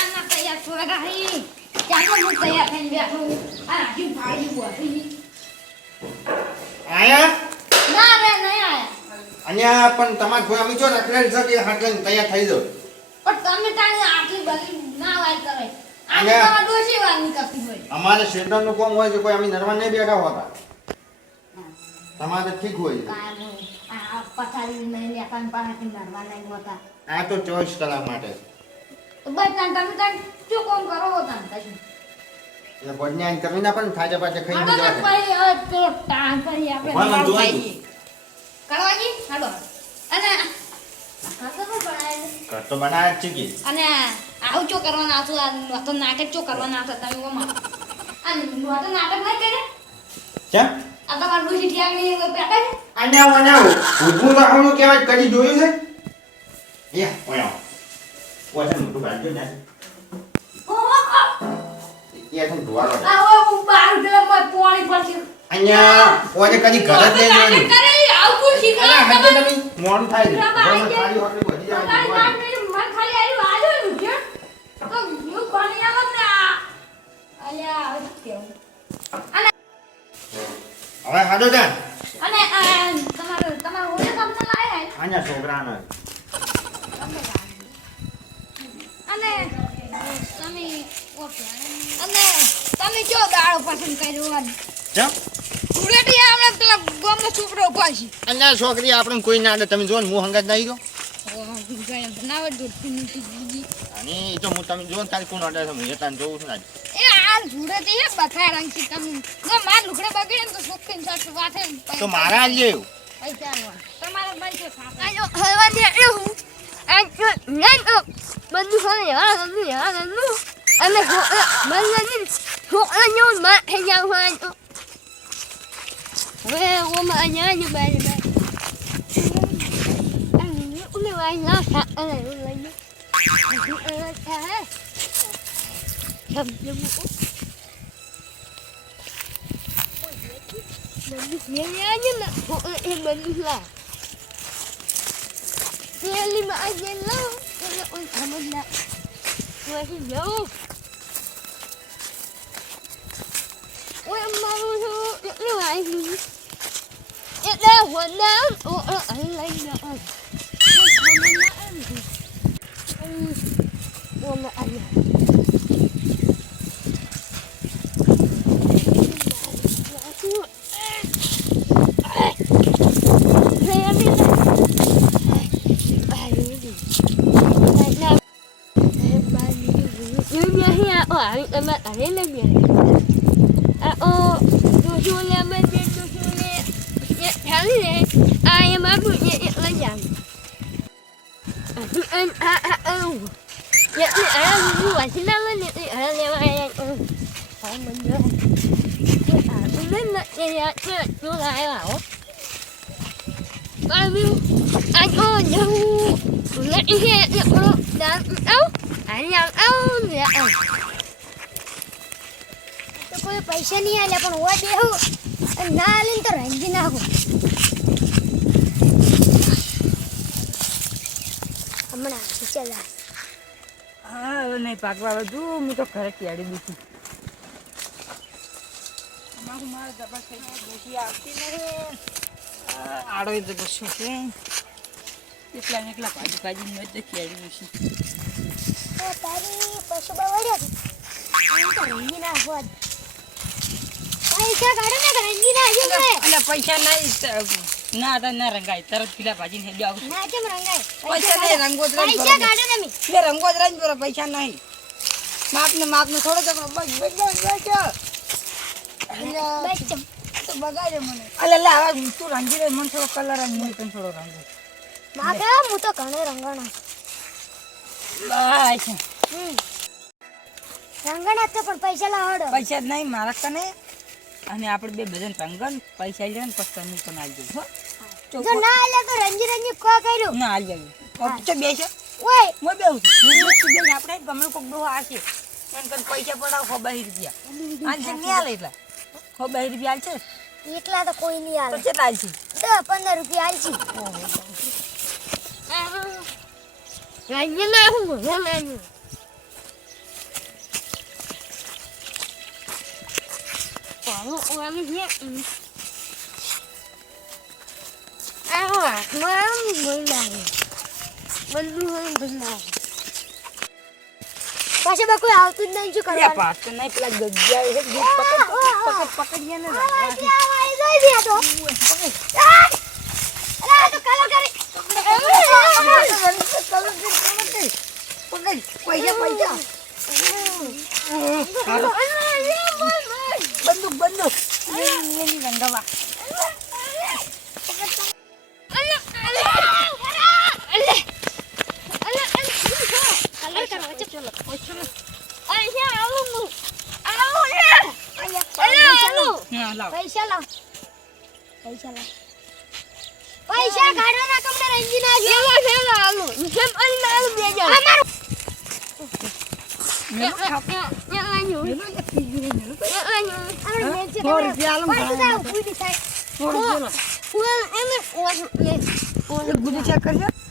ચાના તૈયાર હી ચાનો હું તૈયાર થઈને બેઠો આ રાખી ફાડી બોધી આયા ના રે નહીં આયા અહીંયા પણ તમાર કોઈ અમે જો રખડેલ છે કે હાટલે તૈયાર થઈ જો પણ તમે તાણી આટલી બધી ના વાત કરે આ અહીંયા- વાત નહીં હોય અમારે શેરડાનું કામ હોય છે કોઈ અમે નરવા નહીં બેઠા હોતા તમારે ઠીક હોય આ પથારી નહીં લેતા ને નરવા નહીં હોતા આ તો ચોવીસ કલાક માટે બસ તાણ તમે તાણ શું કામ કરો હો તાણ કશું એટલે બદન્યા કરવી ના પણ થાજા પાછા ખાઈ હાડો ને જવા પછી તો ટાણ કરી આપણે વાહ, દાળ કરવાની? હાડો અને આ તો શું બનાવેલું? ઘર તો બનાવે જ છે અને આવું ચો કરવાના આ નહોતો નાટક ચો કરવાના છો તમે ઓમાં? આ નહોતો નાટક નહીં કરે? કેમ? આ તો ઠિયાગણી પેટા છે. ઊભું રાખવાનું કહેવાય કદી જોયું છે? ઓયા પોણી પડશે અહીંયા કોને કદી ઘર જ નહીં જોયું? તમે થાય છે બધી જાય હવે હાડો જાન અને આ તમારું તમારું તમને લાયા હે? આન્યા છોકરાને. અને તમે અને તમે કયો દાડો પસંદ કર્યો ચમ? ધૂળેટી આપણે પેલા ગામનો છોકરો ઊભા છે. અન્યા છોકરી આપણે કોઈ ના તમે જો ને હું હંગાત નહીં ગયો. બનાવે દૂધથી નીકળી દીધી અને એ તો હું તમે જો ને તારી કોણ અડે છે? હું એ તને જોઉં છું આજે. એ આ ધૂળેટી હે બથાય રંગ છે તમે જો માર લુગડે બગડે ને તો સુખીન સાથ વાથે તો મારા જ લેવું તમારે ખાતા જો અપ બધું હોય યાર બધું યાર બધું અને મને છોકરા નો માં હે જાવ હવે ઓ માં જા બાય અને ઉને વાય ના ખા અને લઈને સબ જમુ બધું મેં આજે ના એ બધું લા Really maaga lang. Kaya on amon na. Wala yo. Uy, ang marunong. Ni. Ito wala. Oo, alay na. Wala na. Ang Wala ano. Anh ơi, đâu lại hiện được đáng đâu anh làm đâu nè તો કોઈ પૈસા નહીં આલ્યા પણ હોય દેવું અને ના આલે તો રંજી નાખું. હમણાં ચાલ. હા હવે નહીં પાકવા બધું હું તો ઘરે કેડી દીધી અમારું મારે દબા થઈ આવતી નહીં આડો એ દબસ્યો છે એટલા ને એટલા કાજુ ભાજી ન જ કેડી દીધી તારી પશુ બવડ્યો આમ તો રંજી નાખો આજ. પૈસા કાઢો ને કે નાખજો મને પૈસા નહીં ના હતા ના રંગાય. તરત પીલા ભાજી ને આવું. ના કેમ રંગાય? પૈસા નહીં પૈસા. કાઢો પૈસા માપ ને માપ ને થોડો તો બસ બસ બસ બસ. બસ તો બગાડ્યો મને. અલે લે હવે તું રંગી રે મને થોડો કલર અને મને પણ થોડો રંગ. માપે હું તો ઘણો રંગાણો. બસ. હમ. રંગાણા તો પણ પૈસા લાવડો પૈસા નહીં મારા કને. અને આપણે બે ભજન તંગન પૈસા લઈને પછી તમે પણ આવી જઈશ હો. જો ના આલે તો રંજી રંજી કો કર્યું? ના આવી જાય તો બે છે ઓય. હું બેવું છું. બેન આપણે ગમે કોક ડોહો આશે એમ કન પૈસા પડાવ ખો બહી રૂપિયા. આજ નહીં આલે એટલા? ખો બહી રૂપિયા આલ છે એકલા તો કોઈ નહીં તો આલે કેટલા આલ છે દસ પંદર રૂપિયા આલજી Rajin aku, rajin. પાછા બા કોઈ આવતું જ નહીં શું કરવાનું પાછો નહીં પેલા ગજ્જા છે પકડ પકડ પકડ ને આ વાજી, આ વાજી, જોઈ લે આ તો. આ! અરે, આ તો કલાકારી. પૈસા પૈસા બંદૂક બંદૂક એની રંગાવા લાવ પૈસા લાવ પૈસા લાવ પૈસા કાઢવાના કમરે રંજી નાખ્યો અમારું મેલો ખાપ મેલો ને પીજું ને મેલો અમારું મેલ છે સો રૂપિયા આલો પૈસા ભાડા લાવ, પૂરી થાય. સો રૂપિયા એક ગુડી ચેક કરજો હાલે હાલે ભર હાલે હાલે કાઢો સો રૂપિયા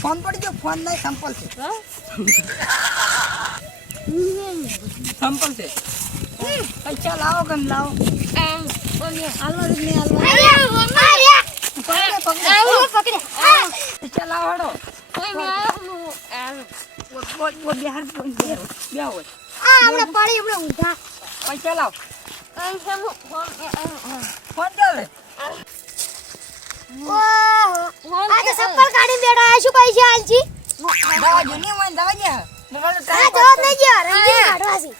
ફોન પડી ગયો ફોન નહીં સંપલ છે સંપલ છે પૈસા લાવો કે લાવો હાલવા નહીં હાલવા પકડે પકડે આ! પૈસા લાવો તો ચપ્પલ કાઢીને બેઠા શું પૈસા હાલ દવા જો નહીં હોય દવા ગયા દવાનો જવાબ નહીં ગયા રંગીન કાઢવા છે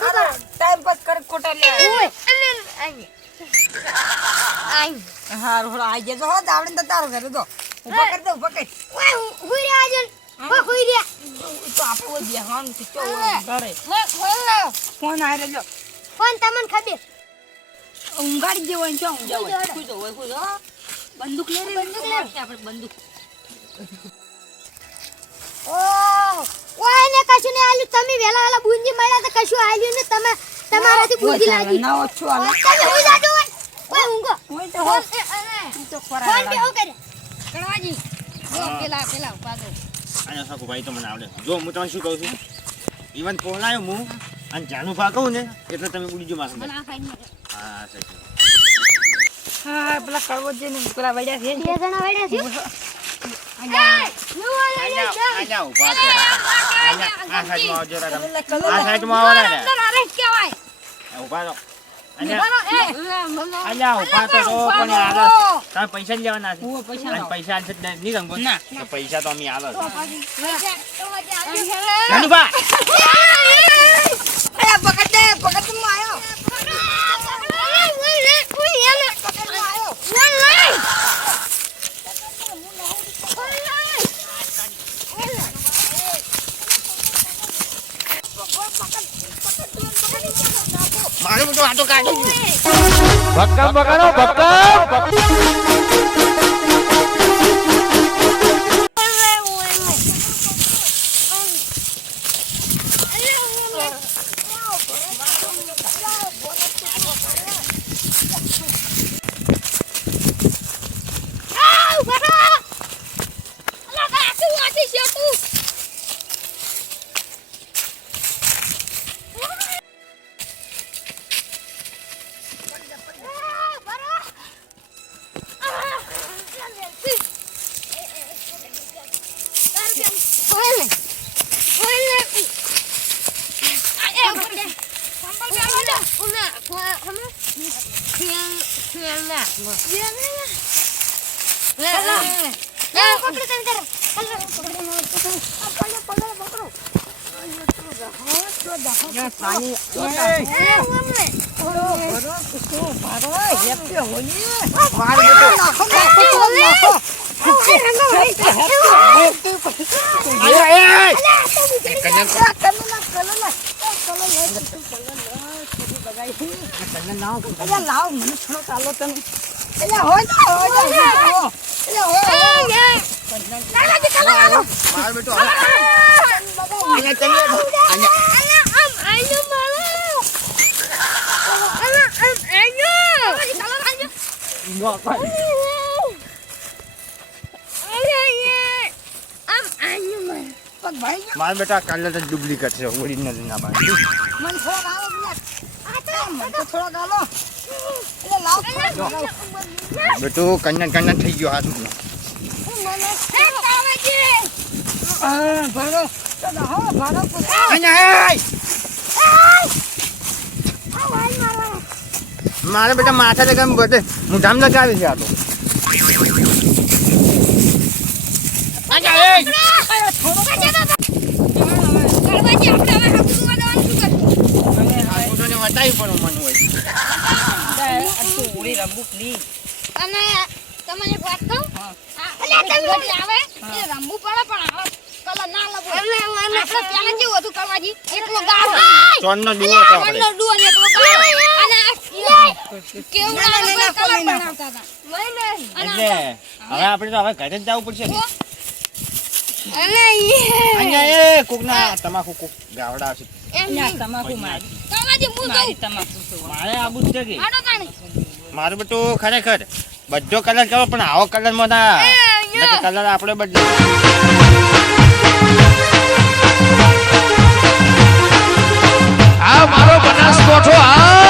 કરો. ટાઈમ પાસ કરે ખોટા લે ઓય, હા રોડ આઈ જજો હો દાવડે તો તારો ઘરે તો ઊભા કરી દો પકડ ઓય, હુઈ રહ્યા છે. હો, હુઈ રહ્યા. તો આપણે ઓય બેહવાનું છે ચો ઘરે ફોન આઈ રહ્યો ફોન તમને ખબર. ઊંઘાડી જેવો હોય ઊંઘાડો. કુદો હોય કુદો બંદૂક લે રે બંદૂક લે આપણે બંદૂક. ઓ ઓય ને કશું નહીં આલ્યું. તમે વેલા વેલા બુંજી મળ્યા તો કશું આલ્યું ને તમે તમારાથી બુંજી લાગી. ના ઓછું આલે. તમે હુઈ જાજો ઓય. ઓય ઊંઘો. હોય તો હો. તું તો ફોન ફરા બે કરે? કણવાજી જો પેલા પેલા ઊભા અહીંયા સાકુ ભાઈ તો મને આવડે. જો હું તમને શું કહું છું? ઈવન પહોંચાયો હું. અને જાનું ફા કહું ને એટલે તમે ઉડી જો મારા મને આ સાઈડમાં હા સાચું હા પેલા કડવો જે. ને પેલા વડ્યા છે. બે જણા વેડ્યા છે આવો પૈસા લેવાના પૈસા પૈસા આલશે જ નહીં રંગો ના. તો પૈસા તો અમે આલો અરે જાનુભા અરે પકડ દે પકડ તું આયો મારું બધું આટો કાઢો ભક્કમ પકડો ભક્કમ લાવ મને થોડો ચાલો તમે અરે હોય તો હોય તો અરે હોય મારું બેટું હવે અહીંયા ચલીએ તો. અહીંયા નો પાડી. પગ ભાઈ ગયો મારા બેટા કલર જ ડુપ્લિકેટ છે ઓરિજિનલ ના ભાઈ મને થોડોક આલો યાર આ મને તો થોડોક આલો એટલે લાવ થોડોક આલો. બેટું કન્નન કન્નન થઈ ગયો હાથ મારે બેટા માથા લગાવી બધે હું ધામ લગાવી છે આ તો. પણ મન હોય અને તમને વાત કહું? હા. આ આવે? એ રમવું પડે પણ આવા કલર ના લગવો. આપણે પહેલા કેવું હતું કરવાજી? એકલો ગાળ. ચોનનો દીવો હતો આપણે. આપણને ડુઓ એકલો ગાળ. અને કેવું ના, ના, ના, કલર બનાવતા હતા? એટલે હવે આપણે તો હવે ઘરે જ જવું પડશે અહીંયા એ કોકના તમાકુ કોક ગાવડા છે. તમાકુ મારી. કરવાજી હું મારી કહું તમાકુ તો મારે. આબુ જ છે કે? મારું બેટું ખરેખર બધો કલર કરો પણ આવો કલરમાં ના કલર આપણે બદલી. આ મારો બનાસ બનાસકોઠો આ